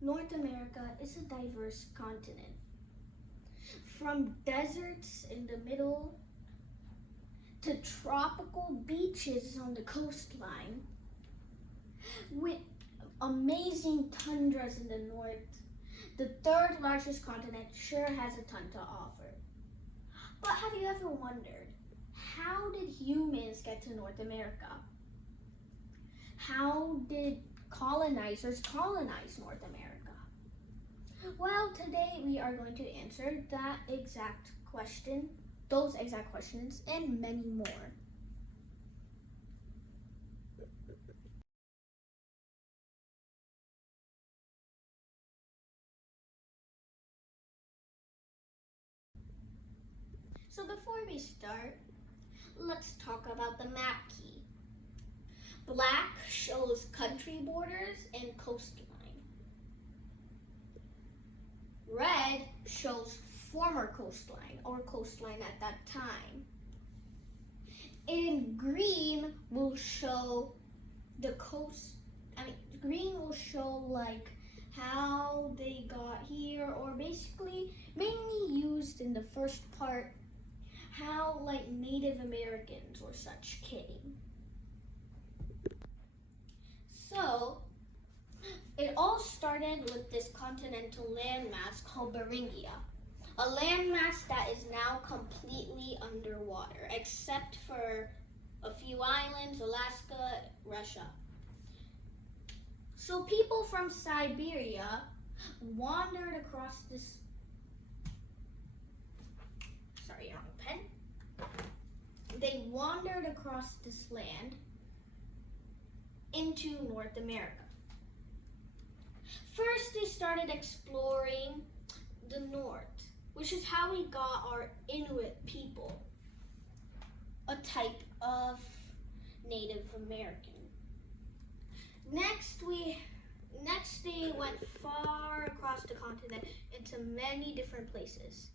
North America is a diverse continent. From deserts in the middle to tropical beaches on the coastline, with amazing tundras in the north, the third largest continent sure has a ton to offer. But have you ever wondered, how did humans get to North America? How did colonizers colonize North America? Well, today we are going to answer those exact questions, and many more. So before we start, let's talk about the map key. Black shows country borders and coastline. Red shows former coastline or coastline at that time. And green will show green will show like how they got here, or basically mainly used in the first part how like Native Americans or such came. So it all started with this continental landmass called Beringia, a landmass that is now completely underwater, except for a few islands, Alaska, Russia. So people from Siberia wandered across this, They wandered across this land into North America. First, they started exploring the north, which is how we got our Inuit people, a type of Native American. Next, they went far across the continent into many different places.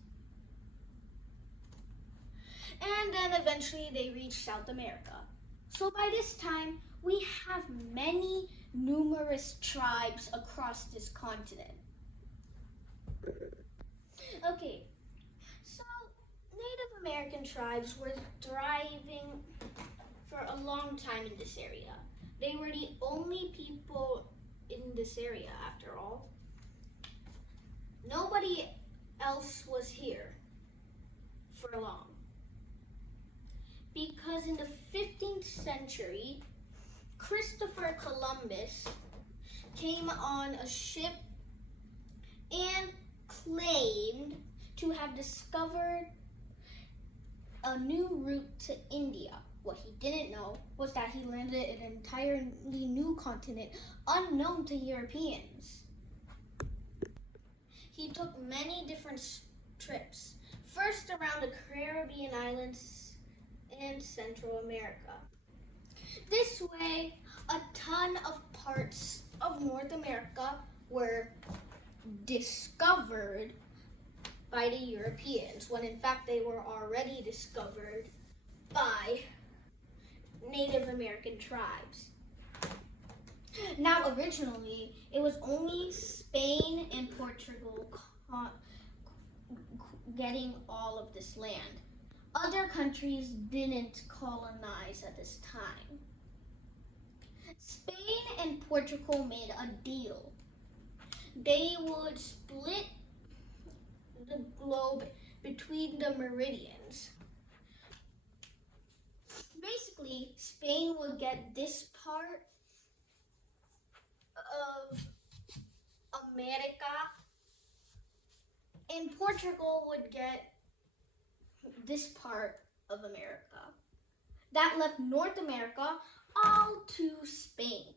And then eventually they reached South America. So by this time, we have many numerous tribes across this continent. Okay, so Native American tribes were thriving for a long time in this area. They were the only people in this area, after all. Nobody else was here for long. Because in the 15th century, Christopher Columbus came on a ship and claimed to have discovered a new route to India. What he didn't know was that he landed an entirely new continent unknown to Europeans. He took many different trips, first around the Caribbean islands and Central America. This way, a ton of parts of North America were discovered by the Europeans, when in fact they were already discovered by Native American tribes. Now, originally, it was only Spain and Portugal getting all of this land. Other countries didn't colonize at this time. Spain and Portugal made a deal. They would split the globe between the meridians. Basically, Spain would get this part of America, and Portugal would get this part of America. That left North America all to Spain.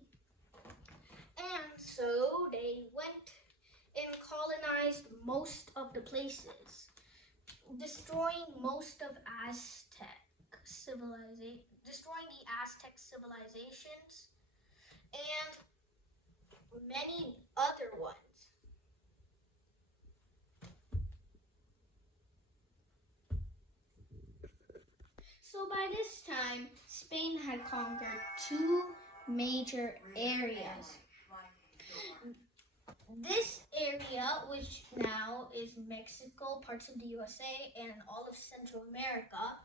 And so they went and colonized most of the places, destroying most of destroying the Aztec civilizations and many other ones. So by this time, Spain had conquered two major areas. This area, which now is Mexico, parts of the USA, and all of Central America,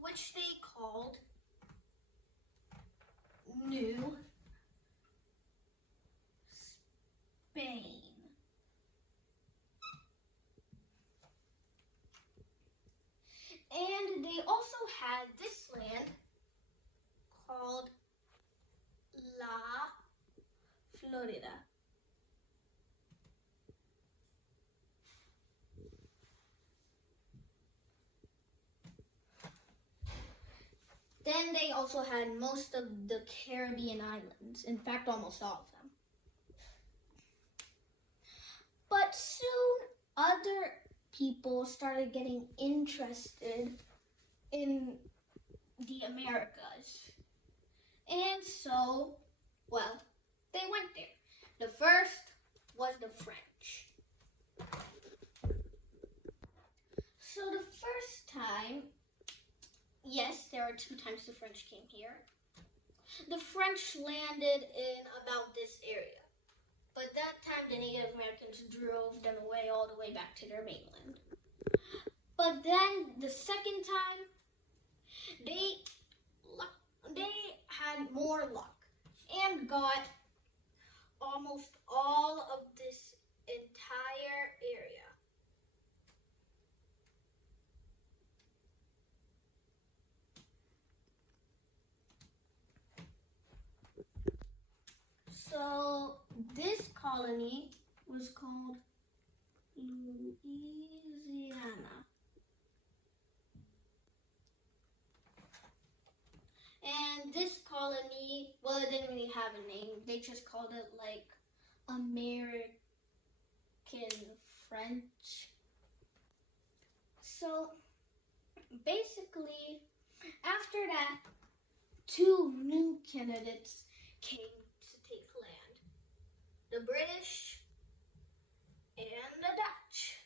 which they called New Spain. And they also had this land called La Florida. Then they also had most of the Caribbean islands, in fact, almost all of them. But soon, other people started getting interested in the Americas. And so, well, they went there. The first was the French. So the first time, yes, there are 2 times the French came here. The French landed in about this area. But that time the Native Americans drove them away all the way back to their mainland. But then the second time, they had more luck and got almost all of this entire area. So this colony was called Louisiana. And this colony, well, it didn't really have a name. They just called it like American French. So basically, after that, 2 new candidates came to take land. The British and the Dutch.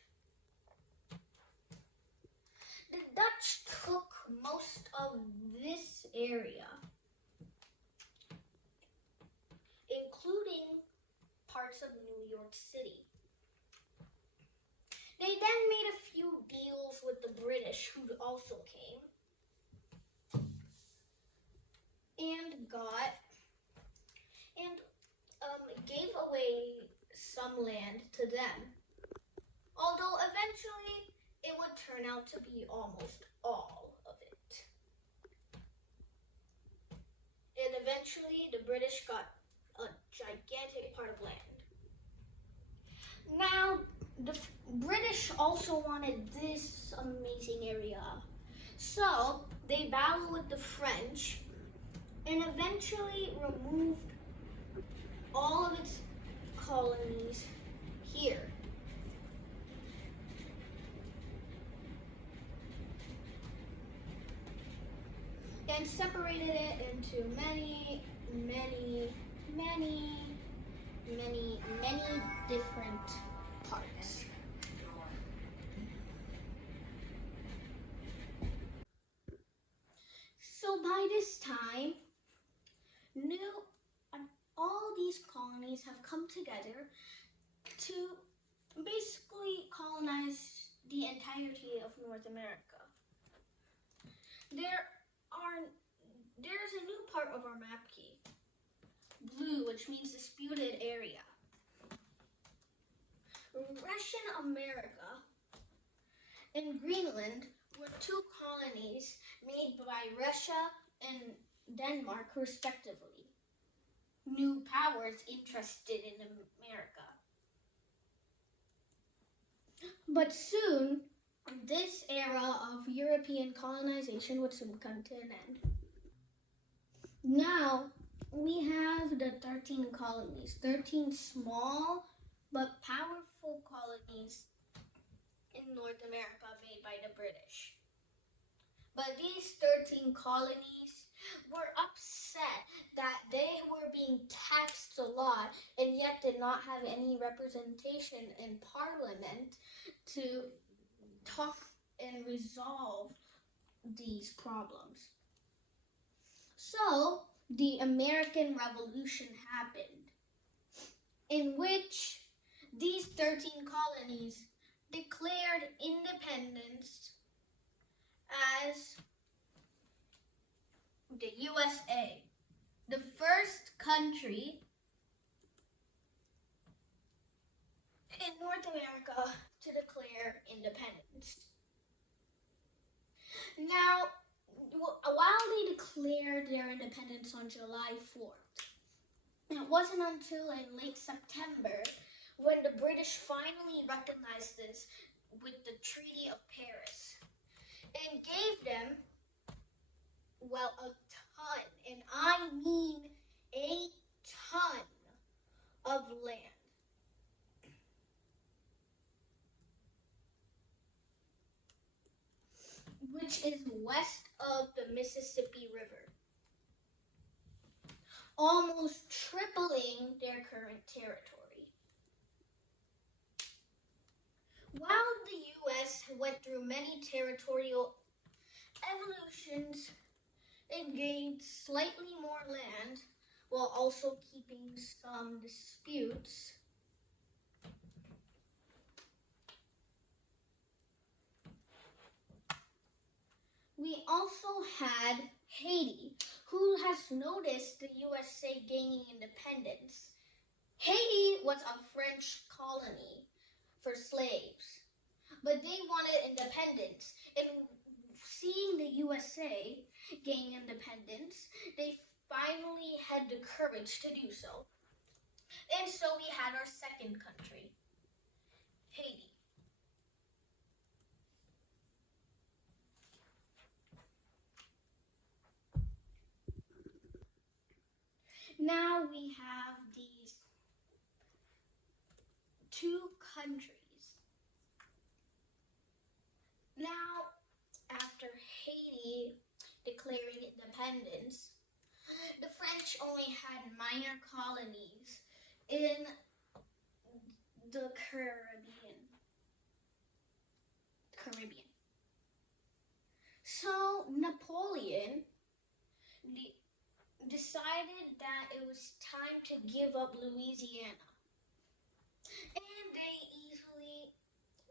The Dutch took most of this area, including parts of New York City. They then made a few deals with the British, who also came, and gave away some land to them. Although eventually it would turn out to be almost all of it. And eventually the British got a gigantic part of land. Now, the British also wanted this amazing area. So they battled with the French and eventually removed all of its colonies here. And separated it into many different parts. So by this time, all these colonies have come together to basically colonize the entirety of North America. There's a new part of our map key, blue, which means disputed area. Russian America and Greenland were 2 colonies made by Russia and Denmark, respectively. New powers interested in America. But soon, this era of European colonization would soon come to an end. Now, we have the 13 colonies, 13 small but powerful colonies in North America made by the British. But these 13 colonies were upset that they were being taxed a lot and yet did not have any representation in Parliament to talk and resolve these problems. So the American Revolution happened, in which 13 colonies declared independence as the USA, the first country in North America to declare independence. Now, while they declared their independence on July 4th, it wasn't until in late September when the British finally recognized this with the Treaty of Paris and gave them, well, a ton, and I mean a ton of land. Which is west of the Mississippi River, almost tripling their current territory. While the U.S. went through many territorial evolutions and gained slightly more land while also keeping some disputes, we also had Haiti, who has noticed the USA gaining independence. Haiti was a French colony for slaves, but they wanted independence. And seeing the USA gain independence, they finally had the courage to do so. And so we had our second country, Haiti. Now we have these two countries. Now, after Haiti declaring independence, the French only had minor colonies in the Caribbean. So Napoleon decided that it was time to give up Louisiana. And they easily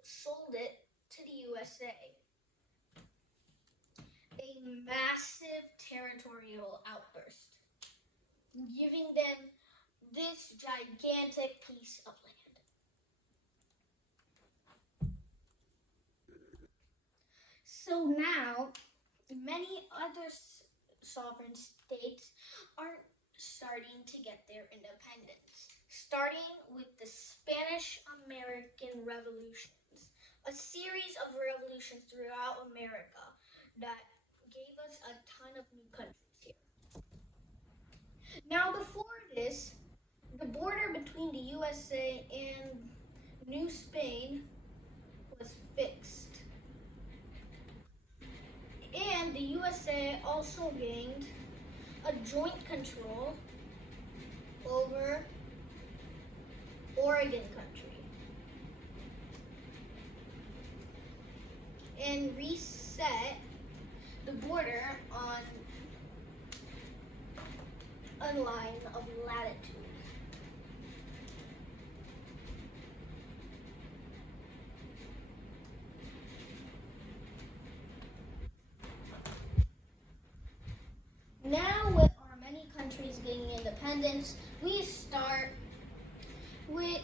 sold it to the USA. A massive territorial outburst, giving them this gigantic piece of land. So now, many other sovereign states are starting to get their independence, starting with the Spanish-American revolutions, a series of revolutions throughout America that gave us a ton of new countries here. Now, before this, the border between the USA and New Spain was fixed. And the USA also gained a joint control over Oregon country and reset the border on a line of latitude. Now, with our many countries gaining independence, we start with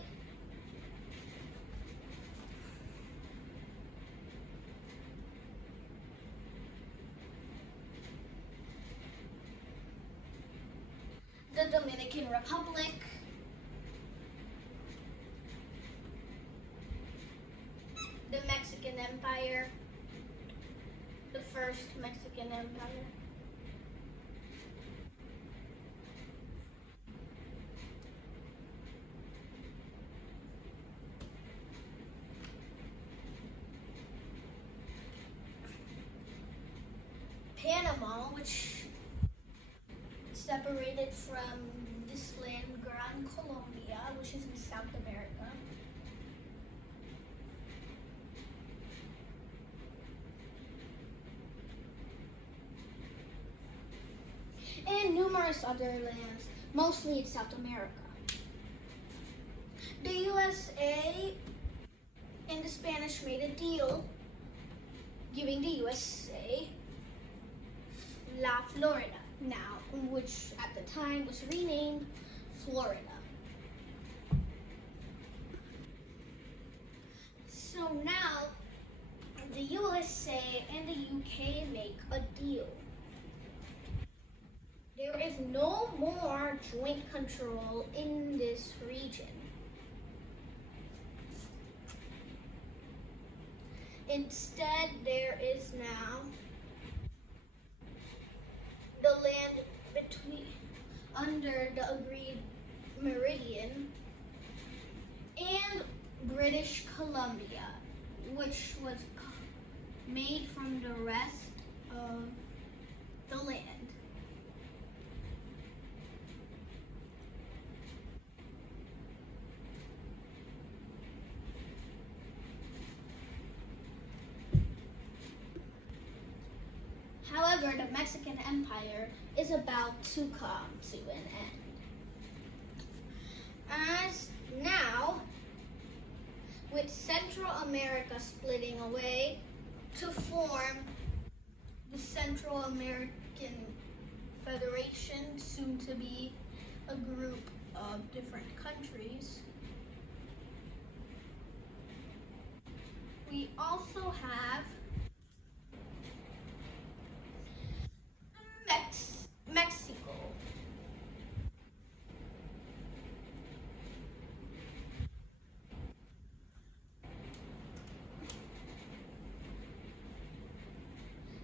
the Dominican Republic, the Mexican Empire, the first Mexican Empire, Panama, which separated from this land, Gran Colombia, which is in South America. And numerous other lands, mostly in South America. The USA Spanish made a deal giving the USA La Florida, now, which at the time was renamed Florida. So now, the USA and the UK make a deal. There is no more joint control in this region. Instead, there is now the land under the agreed meridian and British Columbia, which was made from the rest of the land. However, the Mexican Empire is about to come to an end. As now, with Central America splitting away to form the Central American Federation, soon to be a group of different countries. We also have Mexico.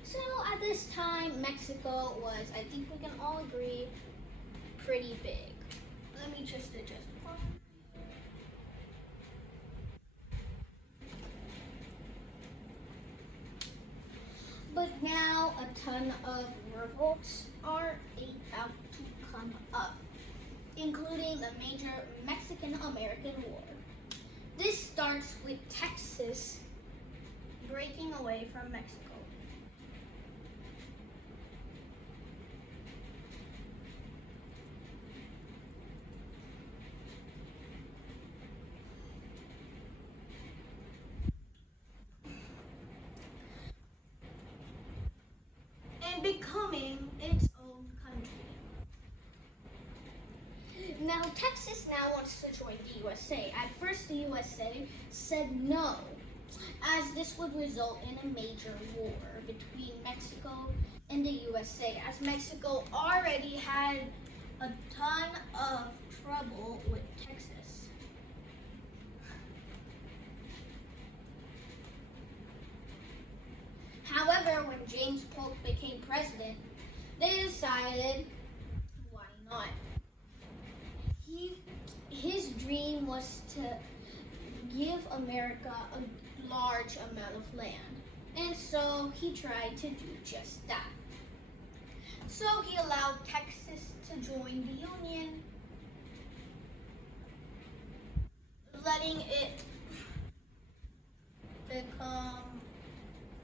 So at this time, Mexico was, I think we can all agree, pretty big. Let me just adjust. But now a ton of revolts are about to come up, including the major Mexican-American War. This starts with Texas breaking away from Mexico. Becoming its own country. Now, Texas now wants to join the USA. At first, the USA said no, as this would result in a major war between Mexico and the USA, as Mexico already had a ton of trouble with Texas. However, when James Polk became president, they decided, why not? His dream was to give America a large amount of land, and so he tried to do just that. So he allowed Texas to join the Union, letting it become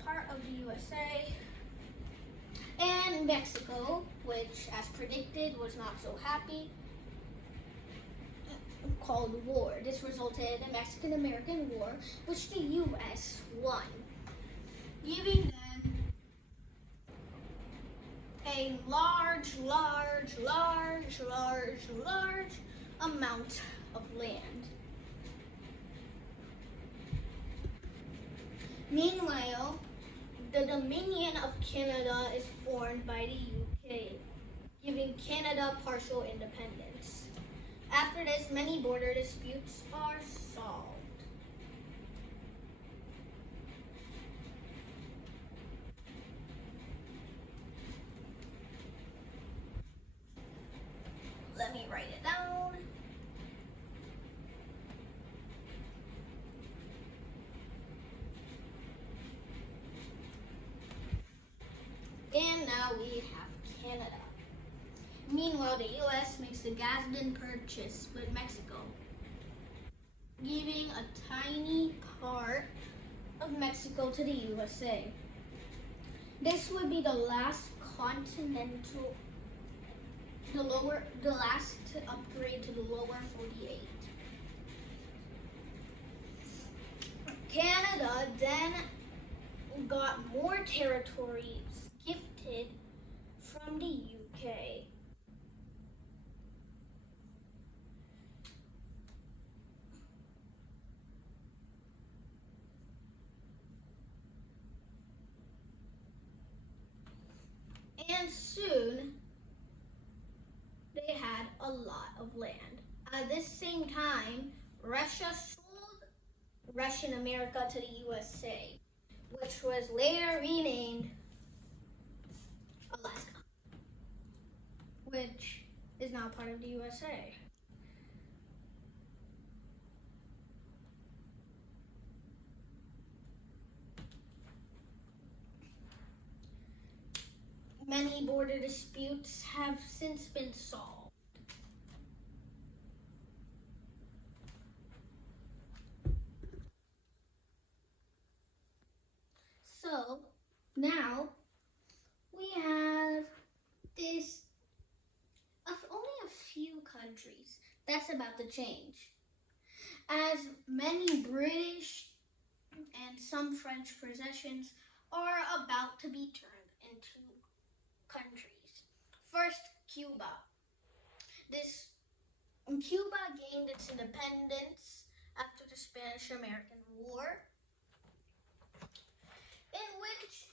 part of the USA, and Mexico, which as predicted was not so happy, called war. This resulted in the Mexican-American War, which the US won, giving them a large amount of land. Meanwhile, the Dominion of Canada is formed by the UK, giving Canada partial independence. After this, many border disputes are solved. Let me write it down. And now we have Canada. Meanwhile, the US makes a Gadsden purchase with Mexico, giving a tiny part of Mexico to the USA. This would be the last last upgrade to the lower 48. Canada then got more territories gifted from the UK. And soon, they had a lot of land. At this same time, Russia sold Russian America to the USA, which was later renamed Alaska, which is now part of the USA. Many border disputes have since been solved. So now we have this of only a few countries that's about to change, as many British and some French possessions are about to be turned into countries. First, Cuba. Cuba gained its independence after the Spanish-American War, in which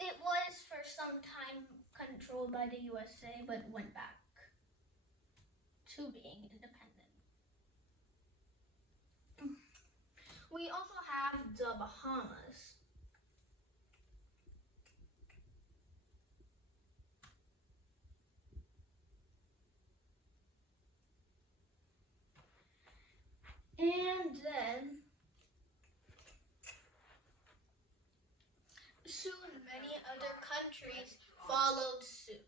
it was for some time controlled by the USA but went back to being independent. We also have the Bahamas. And then soon many other countries followed suit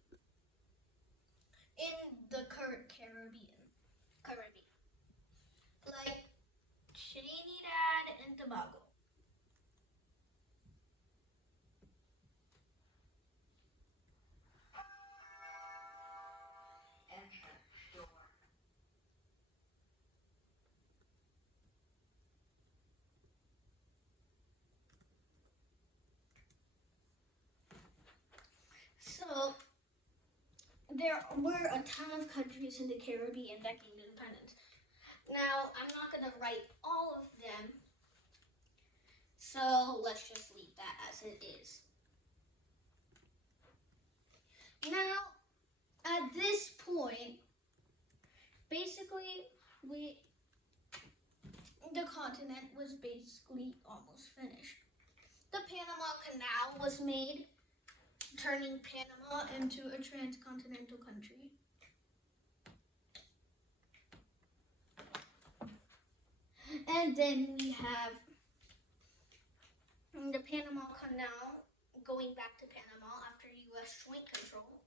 in the Caribbean, like Trinidad and Tobago. So there were a ton of countries in the Caribbean that gained independence. Now, I'm not going to write all of them, so let's just leave that as it is. Now, at this point, basically, the continent was basically almost finished. The Panama Canal was made, turning Panama into a transcontinental country. And then we have the Panama Canal going back to Panama after U.S. joint control.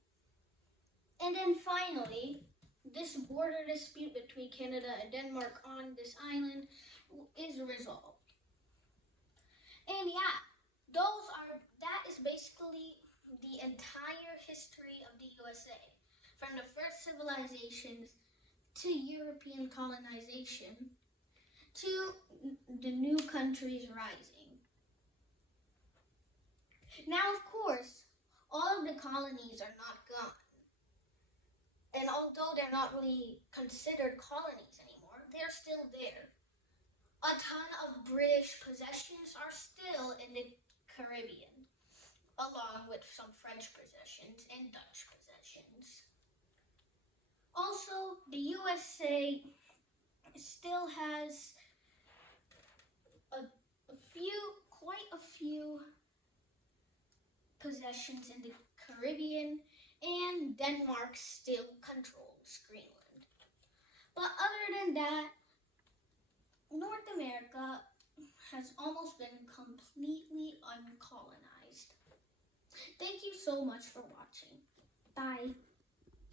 And then finally, this border dispute between Canada and Denmark on this island is resolved. And yeah, that is basically the entire history of the USA, from the first civilizations to European colonization to the new countries rising. Now, of course, all of the colonies are not gone. And although they're not really considered colonies anymore, they're still there. A ton of British possessions are still in the Caribbean, along with some French possessions and Dutch possessions. Also, the USA still has quite a few possessions in the Caribbean, and Denmark still controls Greenland. But other than that, North America has almost been completely uncolonized. Thank you so much for watching. Bye.